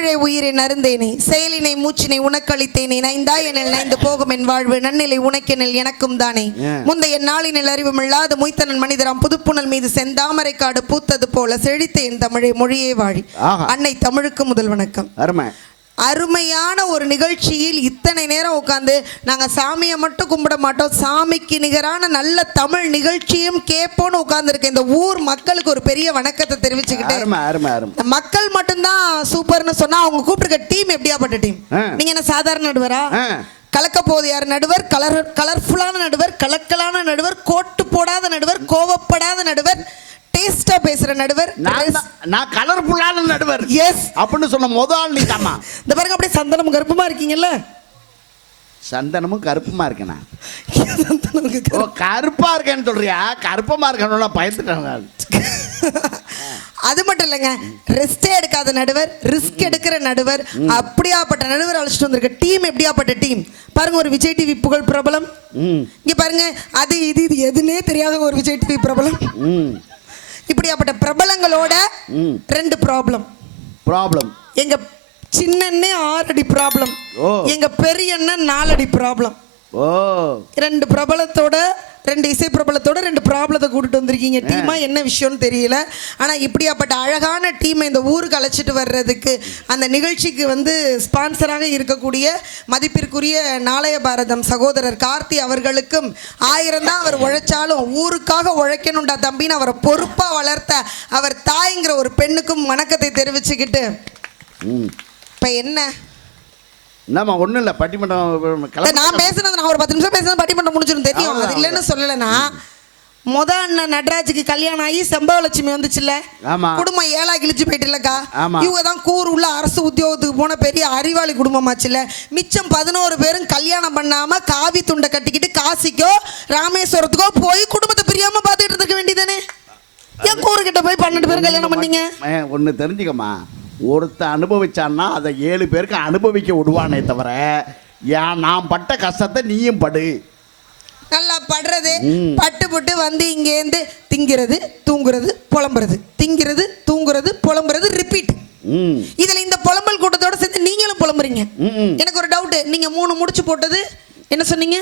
தமிழை உயிரை நருந்தேனே செயலினை மூச்சினை உனக்களித்தேனே நைந்தா எனில் நைந்து போகும் என் வாழ்வு நன்னிலை உனக்கெனில் எனக்கும் தானே? முந்தைய நாளினில் அறிவுமில்லாத முய்த்தனன் மனிதராம் புதுப்புணல் மீது செந்தாமரை காடு பூத்தது போல செழித்த என் தமிழை மொழியே வாழி. அன்னை தமிழுக்கு முதல் வணக்கம் அருமை அருமையான ஒரு நிகழ்ச்சியில் இத்தனை நேரம் உட்காந்து நாங்க சாமியை மட்டும் கும்பிட மாட்டோம். சாமிக்கு நிகரான நல்ல தமிழ் நிகழ்ச்சியும் கேட்போம்னு உட்கார்ந்துருக்க இந்த ஊர் மக்களுக்கு ஒரு பெரிய வணக்கத்தை தெரிவிச்சுக்கிட்டு. அருமை அருமை அருமை. இந்த மக்கள் மட்டும்தான் சூப்பர்னு சொன்னா அவங்க கூப்பிட்டுருக்க டீம் எப்படியாப்பட்ட டீம். நீங்க என்ன சாதாரண நடுவரா. கலக்க போது யார்? நடுவர் கலர் கலர்ஃபுல்லான நடுவர் கலக்கலான நடுவர் கோட்டு போடாத நடுவர் கோவப்படாத நடுவர் டேஸ்டா பேசுற நடுவர். நான் கலர்ஃபுல்லான நடுவர். எஸ் அப்படின்னு சொன்ன முதல் நீ தாமா இந்த பாருங்க அப்படியே சந்தனம் கருப்பமா இருக்கீங்கல்ல? சந்தனமும் கருப்புமா இருக்கேனா? ஓ கருப்பா? இருக்கேன்னு சொல்றியா? கருப்பமா இருக்கணும்ல பயந்துட்டாங்க அது மட்டும் இல்லைங்க ரெஸ்டே எடுக்காத நடுவர் ரிஸ்க் எடுக்கிற நடுவர் அப்படியாப்பட்ட நடுவர் அழைச்சிட்டு வந்திருக்க டீம் எப்படியாப்பட்ட டீம்? பாருங்க ஒரு விஜய் டிவி புகழ் பிரபலம். இங்க பாருங்க அது இது இது எதுனே தெரியாத ஒரு விஜய் டிவி பிரபலம். இப்படியாப்பட்ட பிரபலங்களோட. ரெண்டு ப்ராப்ளம் ப்ராப்ளம் எங்க சின்னண்ணே ஆறடி ப்ராப்ளம். எங்க பெரியண்ணன் நாலடி ப்ராப்ளம் ஓ. ரெண்டு பிரபலத்தோட ரெண்டு இசை பிரபலத்தோட ரெண்டு ப்ராப்ளத்தை கூட்டிட்டு வந்திருக்கீங்க. டீமா என்ன விஷயம்னு தெரியல. ஆனா இப்படியாப்பட்ட அழகான டீமை இந்த ஊருக்கு அழைச்சிட்டு வர்றதுக்கு அந்த நிகழ்ச்சிக்கு வந்து ஸ்பான்சராக இருக்கக்கூடிய மதிப்பிற்குரிய நாளைய பாரதம் சகோதரர் கார்த்தி அவர்களுக்கும் ஆயிரம் தான் அவர் உழைச்சாலும் ஊருக்காக உழைக்கணும்டா தம்பின்னு அவரை பொறுப்பா வளர்த்த அவர் தாய்ங்கிற ஒரு பெண்ணுக்கும் வணக்கத்தை தெரிவிச்சுக்கிட்டு. இப்ப என்ன? என்னம்மா ஒன்றும் இல்லை பட்டிமன்றம் நான் பேசுனது நான் ஒரு பத்து நிமிஷம் பேசுனது பட்டிமன்றம் முடிச்சிடும் தெரியும். அது இல்லைன்னு சொல்லலைன்னா முத அண்ணன் நடராஜுக்கு கல்யாணம் ஆகி செம்பவலட்சுமி வந்துச்சுல்ல. குடும்பம் ஏழா கிழிச்சு போயிட்டுலக்கா. இவங்க தான் கூர் உள்ள அரசு உத்தியோகத்துக்கு போன பெரிய அறிவாளி குடும்பமாச்சுல்ல? மிச்சம் பதினோரு பேரும் கல்யாணம் பண்ணாம காவி துண்டை கட்டிக்கிட்டு காசிக்கோ ராமேஸ்வரத்துக்கோ போய் குடும்பத்தை பிரியாம பார்த்துட்டு இருக்க வேண்டியதானே என் கூறுகிட்ட போய் பன்னெண்டு பேரும் கல்யாணம் பண்ணீங்க? ஒன்று தெரிஞ்சுக்கம்மா. ஒருத்தன் அனுபவிச்சான்னா அதை ஏழு பேருக்கு அனுபவிக்க விடுவானே தவிர ஏன் நான் பட்ட கஷ்டத்தை நீயும் படு. நல்லா படுறது ம். பட்டு புட்டு வந்து இங்கேருந்து திங்கிறது தூங்குறது புலம்புறது. திங்கிறது தூங்குறது புலம்புறது ரிப்பீட் ம். இதுல இந்த புலம்பல் கூட்டத்தோட சேர்ந்து நீங்களும் புலம்புறீங்க. எனக்கு ஒரு டவுட் நீங்க மூணு முடிச்சு போட்டது என்ன சொன்னீங்க?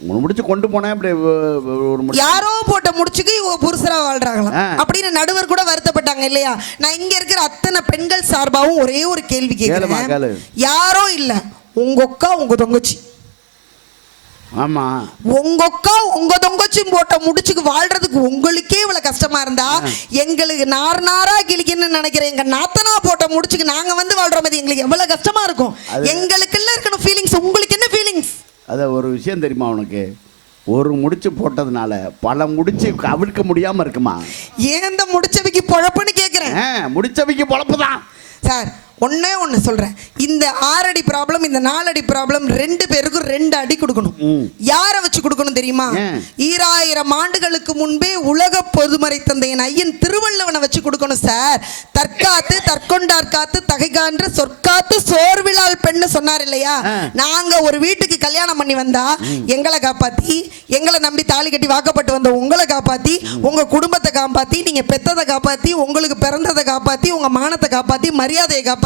முடிச்சு கொண்டு போனேன் அப்படி ஒரு யாரோ போட்ட முடிச்சுக்கு இவங்க புருஷரா வாழ்றாங்களாம். ஆ. அப்படின்னு நடுவர் கூட வருத்தப்பட்டாங்க இல்லையா? நான் இங்க இருக்கிற அத்தனை பெண்கள் சார்பாகவும் ஒரே ஒரு கேள்வி கேட்கிறேன். யாரோ இல்ல உங்க அக்கா உங்க தங்கச்சி. ஆமா. உங்க அக்கா உங்க தொங்கச்சும் போட்ட முடிச்சுக்கு வாழ்றதுக்கு உங்களுக்கே இவ்வளவு கஷ்டமா இருந்தா எங்களுக்கு நார் நாரா கிழிக்கணும்னு நினைக்கிறேன். எங்க நாத்தனா போட்ட முடிச்சுக்கு நாங்க வந்து வாழ்றோம் அது எங்களுக்கு எவ்வளவு கஷ்டமா இருக்கும். அது- எங்களுக்குள்ள இருக்கணும் ஃபீலிங்ஸ் உங்களுக்கு என்ன ஃபீலிங்ஸ் அத ஒரு விஷயம் தெரியுமா உனக்கு? ஒரு முடிச்சு போட்டதுனால பல முடிச்சு அவிழ்க்க முடியாம இருக்குமா? ஏன் இந்த முடிச்சவைக்கு பொழப்புன்னு கேக்குறேன்? ஆ, முடிச்சவைக்கு பொழப்பு தான் சார் ஒண்ணே ஒண்ணு சொல்றேன். இந்த ஆறடி ப்ராப்ளம் இந்த நாலடி ப்ராப்ளம் ரெண்டு பேருக்கும் ரெண்டு அடி கொடுக்கணும். யாரை வச்சு கொடுக்கணும் தெரியுமா? ஈராயிரம் ஆண்டுகளுக்கு முன்பே உலக பொதுமறை தந்தையன் ஐயன் திருவள்ளுவனை வச்சு கொடுக்கணும் சார். தற்காத்து தற்கொண்டார் காத்து தகைகான்ற சொற்காத்து சோர்விழால் பெண்ணு சொன்னார் இல்லையா. நாங்க ஒரு வீட்டுக்கு கல்யாணம் பண்ணி வந்தா எங்களை காப்பாத்தி எங்களை நம்பி தாலி கட்டி வாக்கப்பட்டு வந்த உங்களை காப்பாத்தி உங்க குடும்பத்தை காப்பாத்தி நீங்க பெத்ததை காப்பாத்தி உங்களுக்கு பிறந்ததை காப்பாத்தி உங்க மானத்தை காப்பாத்தி மரியாதையை காப்பாத்தி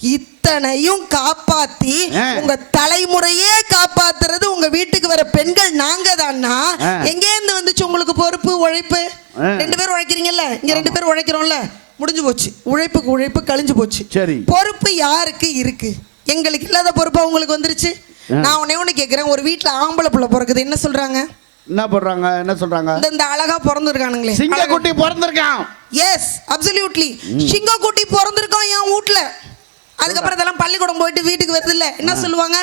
இத்தனையும் காப்பாத்தி. உங்க தலைமுறையே காப்பாத்துறது உங்க வீட்டுக்கு வர பெண்கள் நாங்க தான்னா. எங்கே இருந்து வந்துச்சு உங்களுக்கு பொறுப்பு உழைப்பு. ரெண்டு பேரும் உழைக்கிறீங்கல்ல? இங்க ரெண்டு பேரும் உழைக்கிறோம்ல? முடிஞ்சு போச்சு. உழைப்புக்கு உழைப்பு கழிஞ்சு போச்சு. சரி. பொறுப்பு யாருக்கு இருக்கு? எங்களுக்கு இல்லாத பொறுப்பு உங்களுக்கு வந்துருச்சு? நான் உடனே ஒண்ணு கேக்குறேன். ஒரு வீட்ல ஆம்பளை புள்ள பிறக்குது. என்ன சொல்றாங்க? என்ன பண்றாங்க என்ன சொல்றாங்க? இந்த அழகா பிறந்திருக்கானுங்களே. சிங்கக்குட்டி பிறந்திருக்கான். எஸ் அப்சல்யூட்லி சிங்கக்குட்டி பிறந்திருக்கோம் என் வீட்ல. அதுக்கப்புறம் இதெல்லாம் பள்ளிக்கூடம் போயிட்டு வீட்டுக்கு வருது இல்ல என்ன சொல்லுவாங்க?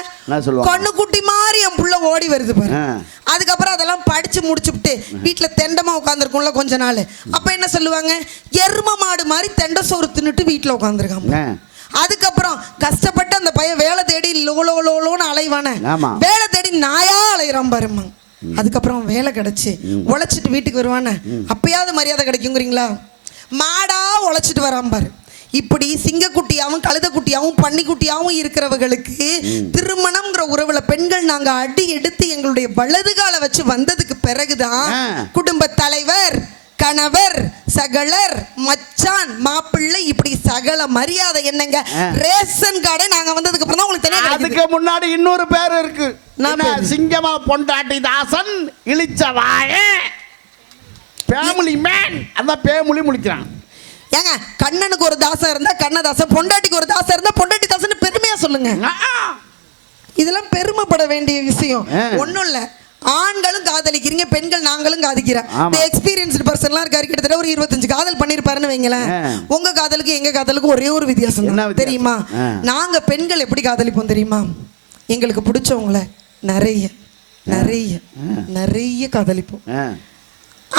கண்ணு குட்டி மாதிரி என் புள்ள ஓடி வருது பாரு. அதுக்கப்புறம் அதெல்லாம் படிச்சு முடிச்சுட்டு வீட்டுல தெண்டமா உட்காந்துருக்கும்ல கொஞ்ச நாள். அப்ப என்ன சொல்லுவாங்க? எரும மாடு மாதிரி தெண்டை சோறு தின்னுட்டு வீட்டுல உட்காந்துருக்காங்க. அதுக்கப்புறம் கஷ்டப்பட்டு அந்த பையன் வேலை தேடி லோ லோ லோ லோன்னு அலைவானே. வேலை தேடி நாயா அலையிறான் பாருமா அதுக்கப்புறம் வேலை கிடைச்சு உழைச்சிட்டு வீட்டுக்கு வருவானே. அப்பயாவது மரியாதை கிடைக்குங்கிறீங்களா? மாடா உழைச்சிட்டு வரான் பாரு. இப்படி சிங்கக்குட்டியாவும் கழுதைக்குட்டியாவும் பன்னிக்குட்டியாவும் இருக்கிறவங்களுக்கு திருமணம்ங்கிற உறவுல பெண்கள் நாங்க அடி எடுத்து எங்களுடைய வலது கால வச்சு வந்ததுக்கு பிறகுதான். குடும்ப தலைவர் கணவர் சகலர் மச்சான் மாப்பிள்ளை இப்படி சகல மரியாதை என்னங்க. ரேஷன் கார்டை நாங்க வந்ததுக்கு அப்புறம் தான் உங்களுக்கு தெரியும் அதுக்கு முன்னாடி இன்னொரு பேர் இருக்கு? சிங்கமா பொண்டாட்டி தாசன் இழிச்சவாய ஃபேமிலி மேன். அதான் பேமொழி முடிக்கிறான் ஏங்க கண்ணனுக்கு ஒரு தாசம் இருந்தா கண்ணதாசன் பொண்டாட்டிக்கு ஒரு தாசம் இருந்தா பொண்டாட்டி தாசன் பெருமையா சொல்லுங்க இதெல்லாம் பெருமைப்பட வேண்டிய விஷயம். ஒண்ணும் இல்ல ஆண்களும் காதலிக்கிறீங்க பெண்கள் நாங்களும் காதலிக்கிறோம் ஆமா. இந்த எக்ஸ்பீரியன்ஸ்டு பர்சன்லாம் இருக்காரு கிட்டத்தட்ட ஒரு இருபத்தஞ்சு காதல் பண்ணிருப்பாருன்னு வைங்களேன். உங்க காதலுக்கு எங்க காதலுக்கு ஒரே ஒரு வித்தியாசம்? தெரியுமா. நாங்க பெண்கள் எப்படி காதலிப்போம் தெரியுமா எங்களுக்கு பிடிச்சவங்கள நிறைய நிறைய நிறைய காதலிப்போம்.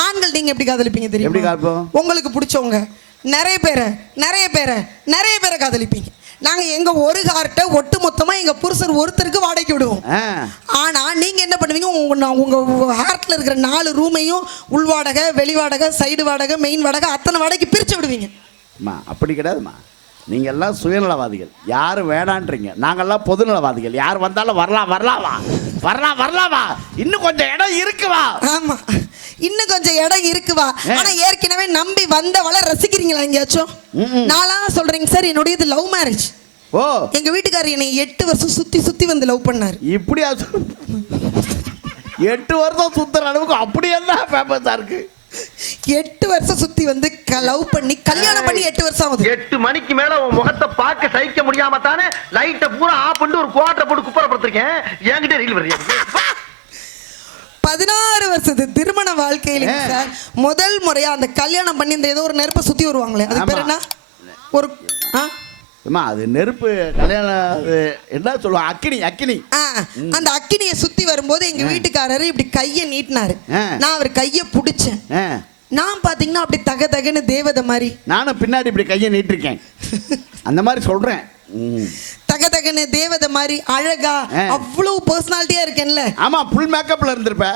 ஆண்கள் நீங்க எப்படி காதலிப்பீங்க தெரியுமா? உங்களுக்கு பிடிச்சவங்க நிறைய பேரை நிறைய பேரை நிறைய பேரை காதலிப்பீங்க. நாங்க எங்க ஒரு ஹார்ட்டை ஒட்டு மொத்தமா எங்க புருஷர் ஒருத்தருக்கு வாடகைக்கு விடுவோம். ஆ. ஆனா நீங்க என்ன பண்ணுவீங்க? உங்க உங்க ஹார்ட்ல இருக்கிற நாலு ரூமையும் உள் வாடகை வெளி வாடகை சைடு வாடகை மெயின் வாடகை அத்தனை வாடகைக்கு பிரிச்சு விடுவீங்க. அம்மா அப்படி கிடையாதும்மா நீங்க எல்லாம் சுயநலவாதிகள். யாரும் வேணான்றீங்க. நாங்கெல்லாம் பொதுநலவாதிகள். யார் வந்தாலும் வரலாம் வரலாம் வரலாம் வரலாம் இன்னும் கொஞ்சம் இடம் இருக்கு வா. ஆமா. இன்னும் கொஞ்சம் இடம் இருக்குவா. ஆனா ஏற்கனவே நம்பி வந்தவளை ரசிக்கிறீங்களா எங்கேயாச்சும். நான்லாம் சொல்றீங்க சார் என்னுடையது லவ் மேரேஜ் ஓ. எங்க வீட்டுக்காரர் என்னை எட்டு வருஷம் சுத்தி சுத்தி வந்து லவ் பண்ணாரு. இப்படியா எட்டு வருஷம் சுத்துற அளவுக்கு அப்படி என்ன ஃபேமஸா இருக்கு. எட்டு வருஷம் சுத்தி வந்து லவ் பண்ணி கல்யாணம் பண்ணி எட்டு வருஷம் ஆகுது எட்டு மணிக்கு மேல உன் முகத்தை பார்க்க சகிக்க முடியாம தானே லைட்டை பூரா ஆஃப் பண்ணிட்டு ஒரு குவாட்டரை போட்டு குப்பரப்படுத்திருக்கேன் என்கிட்ட ரீல் வர்றியா பதினாறு வருஷத்து திருமண வாழ்க்கையில. சார் முதல் முறையா அந்த கல்யாணம் பண்ணி இந்த ஏதோ ஒரு நெருப்பை சுத்தி வருவாங்களே அது பேர். என்ன ஒரு ஆ? அம்மா அது நெருப்பு கல்யாணம் அது என்ன சொல்லுவோம்? அக்கினி அக்கினி. அந்த அக்கினியை சுத்தி வரும்போது எங்க வீட்டுக்காரரு இப்படி கைய நீட்டினாரு. நான் அவர் கைய புடிச்சேன். நான் பாத்தீங்கன்னா அப்படி தக தகன்னு தேவதை மாதிரி. நானும் பின்னாடி இப்படி கையை நீட்டிருக்கேன். அந்த மாதிரி சொல்றேன். தக தகன்னு தேவதை மாதிரி அழகா. அவ்வளவு பர்சனாலிட்டியா இருக்கேன்ல. ஆமா ஃபுல் மேக்கப்ல இருந்திருப்ப.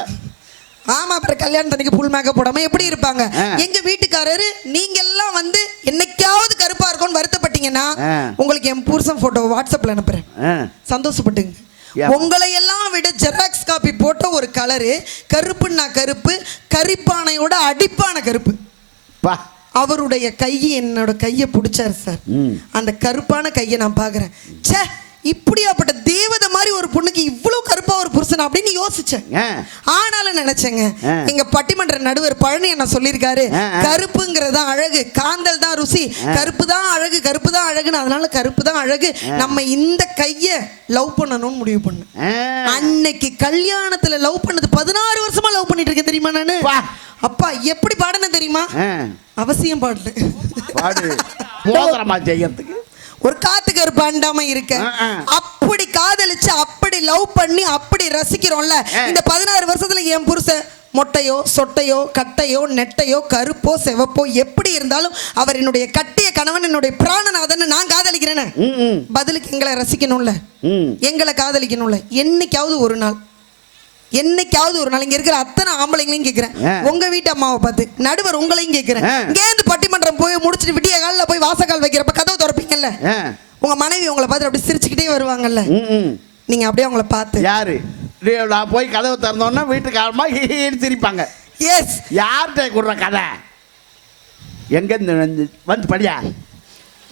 ஆமா அப்புறம் கல்யாணத்தன்னைக்கு புல் மேக்கப் போடாம எப்படி இருப்பாங்க. எங்க வீட்டுக்காரரு நீங்க எல்லாம் வந்து என்னைக்காவது கருப்பா இருக்கும்னு வருத்தப்பட்டீங்கன்னா. உங்களுக்கு என் புருஷன் போட்டோ வாட்ஸ்அப்ல அனுப்புறேன். சந்தோஷப்பட்டுங்க. உங்களை எல்லாம் விட ஜெராக்ஸ் காப்பி போட்ட ஒரு கலரு கருப்புன்னா கருப்பு கரிப்பானையோட அடிப்பான கருப்பு அவருடைய கையை என்னோட கையை பிடிச்சாரு சார். அந்த கருப்பான கையை நான் பார்க்குறேன் ச்சே இப்படியாப்பட்ட தேவதை மாதிரி ஒரு பொண்ணுக்கு இவ்வளவு ஒரு புருஷன் அப்படின்னு யோசிச்சேன். ஆனாலும் நினைச்சேங்க. எங்க பட்டிமன்ற நடுவர் பழனி என்ன சொல்லியிருக்காரு. கருப்புங்கிறது அழகு காந்தல் தான் ருசி கருப்பு தான் அழகு கருப்பு தான் அழகுன்னு அதனால கருப்பு தான் அழகு நம்ம இந்த கைய லவ் பண்ணணும்னு முடிவு பண்ணு. அன்னைக்கு கல்யாணத்துல லவ் பண்ணது பதினாறு வருஷமா லவ் பண்ணிட்டு இருக்கேன் தெரியுமா நானு. அப்பா எப்படி பாடுனேன் தெரியுமா. அவசியம் பாடுனேன் பாடு மோதிரமா செய்யறதுக்கு ஒரு காத்து கருப்பு அண்டாம இருக்க ஆ. அப்படி காதலிச்சு அப்படி லவ் பண்ணி அப்படி ரசிக்கிறோம்ல. இந்த பதினாறு வருஷத்துல என் புருஷன் மொட்டையோ சொட்டையோ கட்டையோ நெட்டையோ கருப்போ செவப்போ எப்படி இருந்தாலும் அவர் என்னுடைய கட்டிய கணவன் என்னுடைய பிராணநாதன் நான் காதலிக்கிறேன்னு. பதிலுக்கு எங்களை ரசிக்கணும்ல. எங்களை காதலிக்கணும்ல என்னைக்காவது ஒரு நாள் என்னைக்காவது ஒரு நாள் இங்க இருக்கிற அத்தனை ஆம்பளைங்களையும் கேட்கிறேன். உங்க வீட்டு அம்மாவை பார்த்து நடுவர் உங்களையும் கேட்கிறேன். இங்கேருந்து பட்டிமன்றம் போய் முடிச்சிட்டு விடிய காலில் போய் வாசக்கால் வைக்கிறப்ப கதவு திறப்பீங்கல்ல. உங்க மனைவி உங்களை பார்த்து அப்படி சிரிச்சுக்கிட்டே வருவாங்கல்ல. நீங்க அப்படியே அவங்கள பார்த்து. யாரு? நான் போய் கதவை திறந்தோன்னா வீட்டுக்கு ஆரமா சிரிப்பாங்க. எஸ் யார்கிட்ட கொடுற கதை? எங்க இந்த வந்து- வந்து படியா?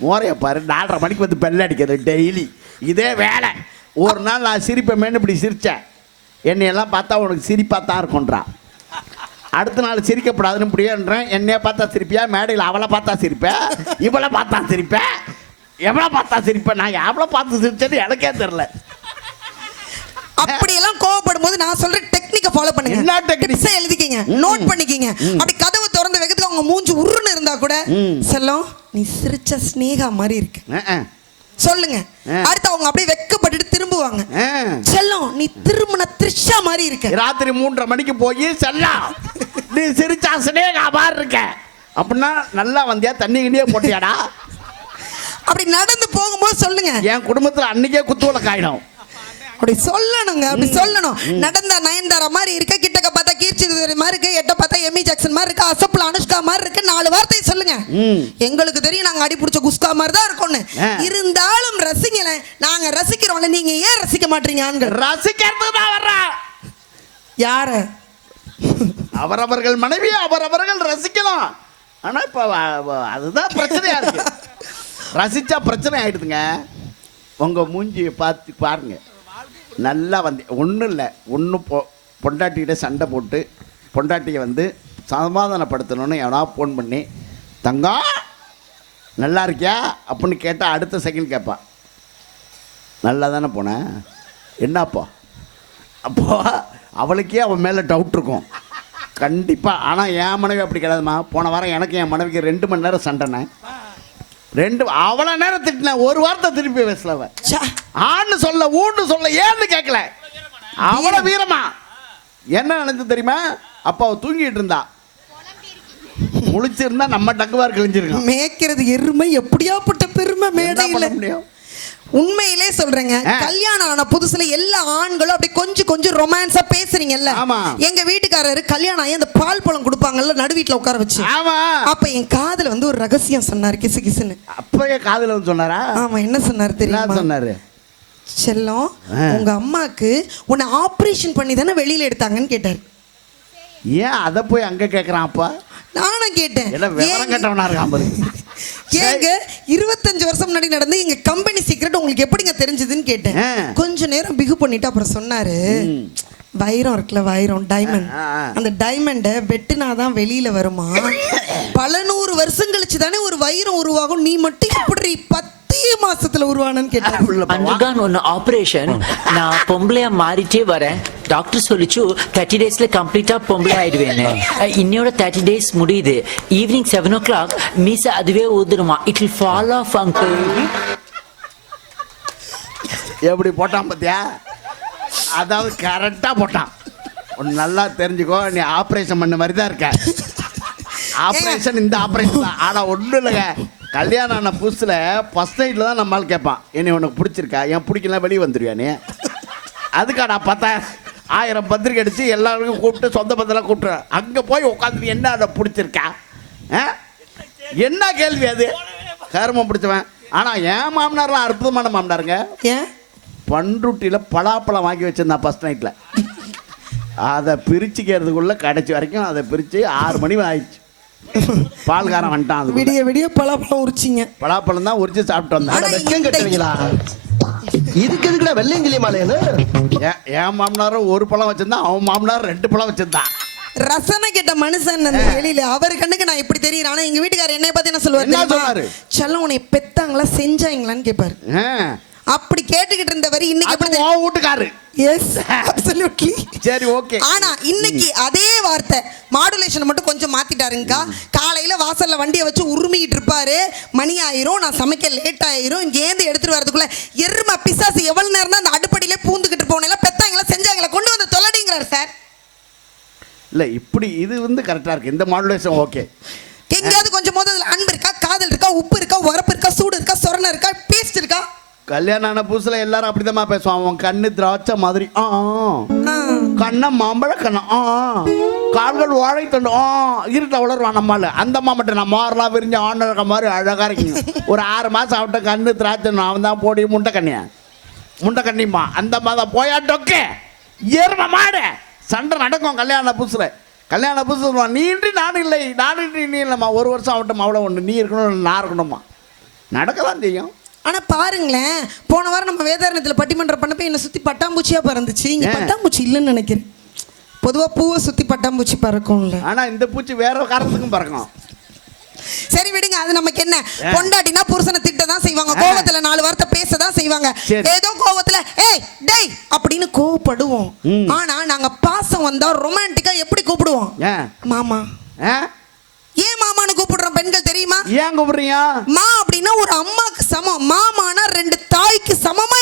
மோரைய பாரு நாலரை மணிக்கு வந்து பெல் அடிக்கிறது டெய்லி. இதே வேலை. ஒரு நாள் நான் சிரிப்பேமேன்னு இப்படி சிரித்தேன் என்னையெல்லாம் பார்த்தா உனக்கு சிரிப்பாக தான் இருக்கும்ன்றா. அடுத்த நாள் சிரிக்கப்படாதுன்னு இப்படியேன்றேன் என்னைய பார்த்தா சிரிப்பியா? மேடையில் அவளை பார்த்தா சிரிப்பேன் இவளை பார்த்தா சிரிப்பேன் எவ்வளோ பார்த்தா சிரிப்பேன் நான் எவ்வளோ பார்த்து சிரிச்சேன்னு எனக்கே தெரில அப்படியெல்லாம் கோவப்படும் போது நான் சொல்ற டெக்னிக்கை ஃபாலோ பண்ணுங்க. என்ன? டிப்ஸை எழுதிக்கிங்க. நோட் பண்ணிக்கிங்க. அப்படி கதவு திறந்து வைக்கிறதுக்கு அவங்க மூஞ்சி உருன்னு இருந்தா கூட. செல்லம் நீ சிரிச்ச ஸ்னேகா மாதிரி இருக்கு. சொல்லுங்க. அடுத்து அவங்க அப்படியே வெக்கப்பட்டுட்டு திரும்புவாங்க. செல்லம் நீ திரும்பின த்ரிஷா மாதிரி இருக்க. ராத்திரி மூன்றரை மணிக்கு போய் செல்லாம் நீ சிரிச்சா சினேகா மாதிரி இருக்க. அப்படின்னா நல்லா வந்தியா? தண்ணி கிண்ணியே போட்டியாடா? அப்படி நடந்து போகும்போது சொல்லுங்க. என் குடும்பத்துல அன்னைக்கே குத்துவலை காயிடும் அப்படி சொல்லணுங்க அப்படி சொல்லணும். நடந்த நயன்தாரா மாதிரி இருக்க கிட்டக்க பார்த்தா கீர்த்தி மாதிரி இருக்கு எட்ட பார்த்தா எமி ஜாக்சன் மாதிரி இருக்கு அசப்ல அனுஷ்கா மாதிரி இருக்கு நாலு வார்த்தை சொல்லுங்க. எங்களுக்கு தெரியும் நாங்க அடி பிடிச்ச குஸ்கா மாதிரி தான் இருக்கோம்னு. இருந்தாலும் ரசிங்கள நாங்க ரசிக்கிறோம்ல நீங்க ஏன் ரசிக்க மாட்டீங்க ஆண்கள்? ரசிக்கிறதுக்கு தான் வர்றா. யார? அவரவர்கள் மனைவி அவரவர்கள் ரசிக்கலாம். ஆனா இப்ப அதுதான் பிரச்சனையா இருக்கு. ரசிச்சா பிரச்சனை ஆயிடுதுங்க. உங்க மூஞ்சியை பார்த்து பாருங்க. நல்லா வந்து ஒன்றும் இல்லை. ஒன்று பொ பொண்டாட்டிகிட்ட சண்டை போட்டு பொண்டாட்டியை வந்து சமாதானப்படுத்தணும்னு எவனா ஃபோன் பண்ணி தங்கம் நல்லா இருக்கியா? அப்படின்னு கேட்டால் அடுத்த செகண்ட் கேட்பான் நல்லா தானே போனேன் என்னப்பா? அப்போ அவளுக்கே அவன் மேலே டவுட் இருக்கும். கண்டிப்பாக ஆனால் என் மனைவி அப்படி கிடையாதும்மா போன வாரம் எனக்கு என் மனைவிக்கு ரெண்டு மணி நேரம் சண்டைனேன். ரெண்டு அவ்வளோ நேரம் திட்டினேன் ஒரு வார்த்தை திருப்பி பேசல. ஆன்னு சொல்ல ஊன்னு சொல்ல ஏன்னு கேட்கல அவ்வளோ வீரமா. என்ன நடந்தது தெரியுமா? அப்போ அவ தூங்கிட்டு இருந்தா. முழிச்சிருந்தா நம்ம டக்குவார் கிழிஞ்சிருக்கோம். மேய்க்கிறது எருமை எப்படியாப்பட்ட பெருமை மேடையில்? பண்ண முடியும்? உண்மையிலே சொல்றேங்க. கல்யாணம் ஆன புதுசுல எல்லா ஆண்களும் அப்படி கொஞ்சம் கொஞ்சம் ரொமான்ஸா பேசுறீங்கல்ல. எங்க வீட்டுக்காரரு கல்யாணம் ஆகி அந்த பால் பழம் கொடுப்பாங்கல்ல நடு வீட்டுல உட்கார வச்சு. அப்ப என் காதுல வந்து ஒரு ரகசியம் சொன்னாரு கிசு கிசுன்னு. அப்பவே காதுல வந்து சொன்னாரா? ஆமா என்ன சொன்னாரு தெரியுமா? சொன்னாரு? செல்லம். உங்க அம்மாக்கு உன்னை ஆபரேஷன் பண்ணி தானே வெளியில எடுத்தாங்கன்னு கேட்டாரு. ஏன் அதை போய் அங்க கேட்குறான் அப்பா? நானும் கேட்டேன். கட்டவனா இருக்கான் ஏங்க இருபத்தஞ்சு வருஷம் முன்னாடி நடந்து எங்க கம்பெனி சீக்ரெட் உங்களுக்கு எப்படிங்க தெரிஞ்சதுன்னு கேட்டேன். கொஞ்ச நேரம் பிகு பண்ணிட்டு அப்புறம் சொன்னாரு. வைரம் இருக்குல்ல வைரம் டைமண்ட். அந்த டைமண்டை வெட்டுனாதான் வெளியில வருமா? பல நூறு வருஷம் கழிச்சு தானே ஒரு வைரம் உருவாகும். நீ மட்டும் எப்படி பத்தே மாசத்துல உருவானன்னு போ. அண்டர்கான் ஒன்று ஆப்ரேஷன் நான் பொம்பளையா மாறிட்டே வரேன். டாக்டர் சொல்லிச்சு தேர்ட்டி டேஸ்ல கம்ப்ளீட்டா பொம்பளை ஆயிடுவேன்னு. அஹ், இன்னையோட தேர்ட்டி டேஸ் முடியுது. ஈவினிங் செவன் ஓ கிளாக் மீச அதுவே ஊதுருமா. It will fall off uncle எப்படி போட்டான் பாத்தியா? அதாவது கரெக்டாக போட்டான். ஒன்று நல்லா தெரிஞ்சுக்கோ நீ ஆப்ரேஷன் பண்ண மாதிரி தான் இருக்க. ஆப்ரேஷன் இந்த ஆப்ரேஷன் தான். ஆனால் ஒன்றும் இல்லைங்க. கல்யாணம் ஆன புதுசில் ஃபஸ்ட் நைட்டில் தான் நம்மால் கேட்பான் என்னை உனக்கு பிடிச்சிருக்கா? என் பிடிக்கலாம் வெளியே வந்துடுவியா நீ? அதுக்காடா பத்தாயிரம் ஆயிரம் பத்திரிக்கை அடித்து எல்லாருக்கும் கூப்பிட்டு சொந்த பந்தெல்லாம் கூப்பிட்டு அங்கே போய் உட்காந்து என்ன அதை பிடிச்சிருக்கா? என்ன கேள்வி அது? கருமம் பிடிச்சவன். ஆனால் என் மாமனார்லாம் அற்புதமான மாமனாருங்க. ஏன்? பண்ருட்டியில் பலாப்பழம் வாங்கி வச்சிருந்தான் ஃபஸ்ட் நைட்டில் அதை பிரிச்சுக்கிறதுக்குள்ள கடைசி வரைக்கும் அதை பிரித்து ஆறு மணி ஆயிடுச்சு. பால்காரன் வந்துட்டான் விடிய விடிய பலாப்பழம் உரிச்சிங்க. பலாப்பழம் தான் உரிச்சு சாப்பிட்டு வந்தான். வெக்கம் கட்டுவீங்களா? இதுக்கு எதுக்குடா வெள்ளையங்கிலி மாலையன்னு என் என் மாமனாரும் ஒரு பழம் வச்சிருந்தான் அவன் மாமனார் ரெண்டு பழம் வச்சிருந்தான். ரசனை கெட்ட மனுஷன் அந்த வெளியில அவர் கண்ணுக்கு நான் இப்படி தெரியுறேன். ஆனா எங்க வீட்டுக்காரர் என்னைய பார்த்து என்ன சொல்லுவாரு என்ன? சொன்னாரு? செல்லம் உன்னை பெத்தாங்களா செஞ்சாங்களான்னு கேட்பாரு. அப்படி கேட்டுக்கிட்டு இருந்தவர் இன்னைக்கு வீட்டுக்காரு. எஸ் அப்சல்யூட்லி சரி ஓகே ஆனா இன்னைக்கு அதே வார்த்தை மாடுலேஷன் மட்டும் கொஞ்சம் மாத்திட்டாருங்கக்கா. காலையில வாசல்ல வண்டியை வச்சு உருமிக்கிட்டு இருப்பாரு. மணி ஆயிரும் நான் சமைக்க லேட் ஆயிரும். இங்கேருந்து எடுத்துட்டு வரதுக்குள்ள எருமை பிசாசு எவ்வளவு நேரம் தான் அந்த அடுப்படியிலே பூந்துக்கிட்டு போனேன் பெத்தாங்களா செஞ்சாங்களா கொண்டு வந்து தொலைடிங்கிறார் சார். இல்லை இப்படி இது வந்து கரெக்டாக இருக்கு. இந்த மாடுலேஷன் ஓகே எங்கேயாவது கொஞ்சம் போது அதுல அன்பு இருக்கா காதல் இருக்கா உப்பு இருக்கா உரப்பு இருக்கா சூடு இருக்கா சொரணை இருக்கா பேஸ்ட் இருக்கா? கல்யாணம் ஆன புதுசில் எல்லாரும் அப்படிதாம்மா பேசுவான் அவன் கண்ணு திராட்சை மாதிரி. ஆ. கண்ணை மாம்பழ கண்ணா. ஆ கால்கள் வாழைத்தண்டு ஆ இருட்ட வளருவான் நம்மால். அந்த மாமட்டை நான் மாறலாம் விரிஞ்ச ஆண்டு இருக்க மாதிரி அழகாக இருக்குங்க. ஒரு ஆறு மாதம் அவட்ட கண்ணு திராட்சை அவன் தான் போடி முண்டை கண்ணியா? முண்டை கண்ணிம்மா அந்த மாதம் போயா டொக்கே எரும மாடு. சண்டை நடக்கும் கல்யாண புதுசில். கல்யாண புதுசு நீ இன்றி நான் இல்லை. நான் இன்றி நீ இல்லைம்மா. ஒரு வருஷம் அவட்ட அவ்வளோ ஒன்று நீ இருக்கணும் நான் இருக்கணுமா நடக்க தான் செய்யும். ஆனா பாருங்களேன் போன வாரம் நம்ம வேதாரணத்துல பட்டிமன்றம் பண்ணப்ப என்னை சுத்தி பட்டாம்பூச்சியா பறந்துச்சு. இங்க? பட்டாம்பூச்சி இல்லைன்னு நினைக்கிறேன். பொதுவா பூவை சுத்தி பட்டாம்பூச்சி பறக்கும்ல. ஆனால் இந்த பூச்சி வேற காரணத்துக்கும் பறக்கும். சரி விடுங்க அது நமக்கு என்ன? பொண்டாட்டினா புருஷனை திட்ட தான் செய்வாங்க. கோவத்துல நாலு வார்த்தை பேச தான் செய்வாங்க. ஏதோ கோவத்துல ஏய் டேய் அப்படின்னு கோவப்படுவோம். ஆனா நாங்க பாசம் வந்தா ரொமான்டிக்கா எப்படி கூப்பிடுவோம்? மாமா. ஏன் மாமான்னு கூப்பிடுறோம் பெண்கள் தெரியுமா? ஏன் கூப்பிடுறீங்க? மா அப்படின்னா ஒரு அம்மாக்கு சமம். மாமானா ரெண்டு தாய்க்கு சமம்